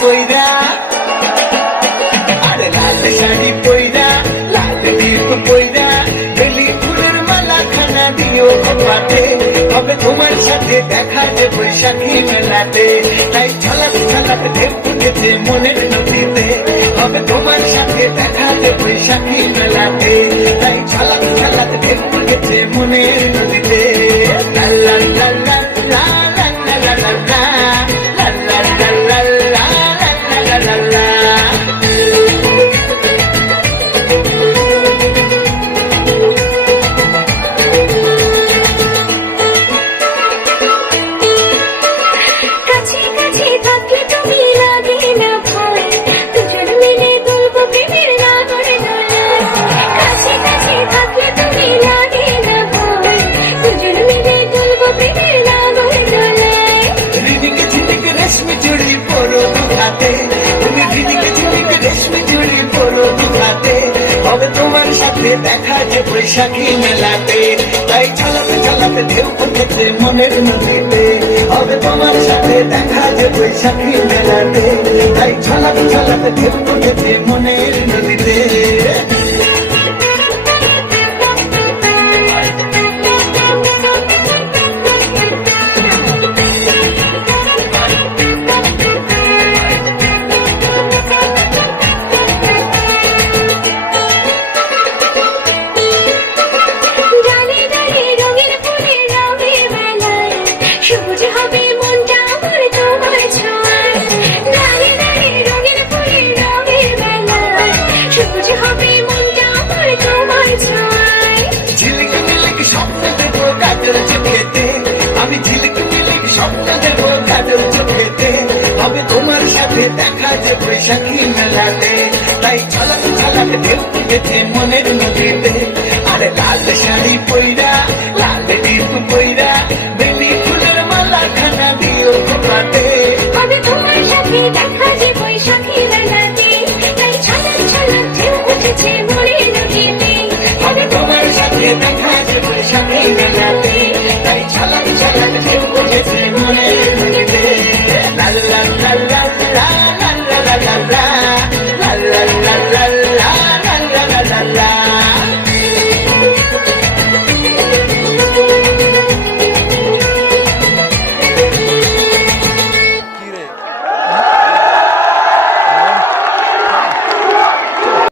পইরা, আরে লাল শাড়ি পইরা, লাল টিপ পইরা, বেলি ফুলের মালা খানা দিও কপাটে, হবে তোমার সাথে দেখা যে বৈশাখী মেলাতে। তাই ঝলক ঝলক ঢেউ উঠেছে মনের নদীতে, হবে তোমার সাথে দেখা যে বৈশাখী মেলাতে। তাই ঝলক ঝলক ঢেউ উঠেছে মনের নদীতে। লা লা লা লা লা লা লা লা লা লা লা লা লা লা লা লা লা। তুমি দিদিকে ঝিলিকে রেশমি চুড়ি পরো দুহাতে, হবে তোমার সাথে দেখা যে বৈশাখী মেলাতে। তাই ঝলক ঝলক ঢেউ উঠেছে মনের নদীতে, হবে তোমার সাথে দেখা যে বৈশাখী মেলাতে। তাই ঝলক ঝলক ঢেউ উঠেছে মনের নদীতে। আমি ঝিলিক মিলিক স্বপ্ন দেব কাজল চোখেতে, হবে তোমার সাথে দেখা যে বৈশাখী মেলাতে। তাই ঝলক ঝলক ঢেউ উঠেছে মনের নদীতে, আরে লাল শাড়ি পইরা, লাল টিপ পইরা,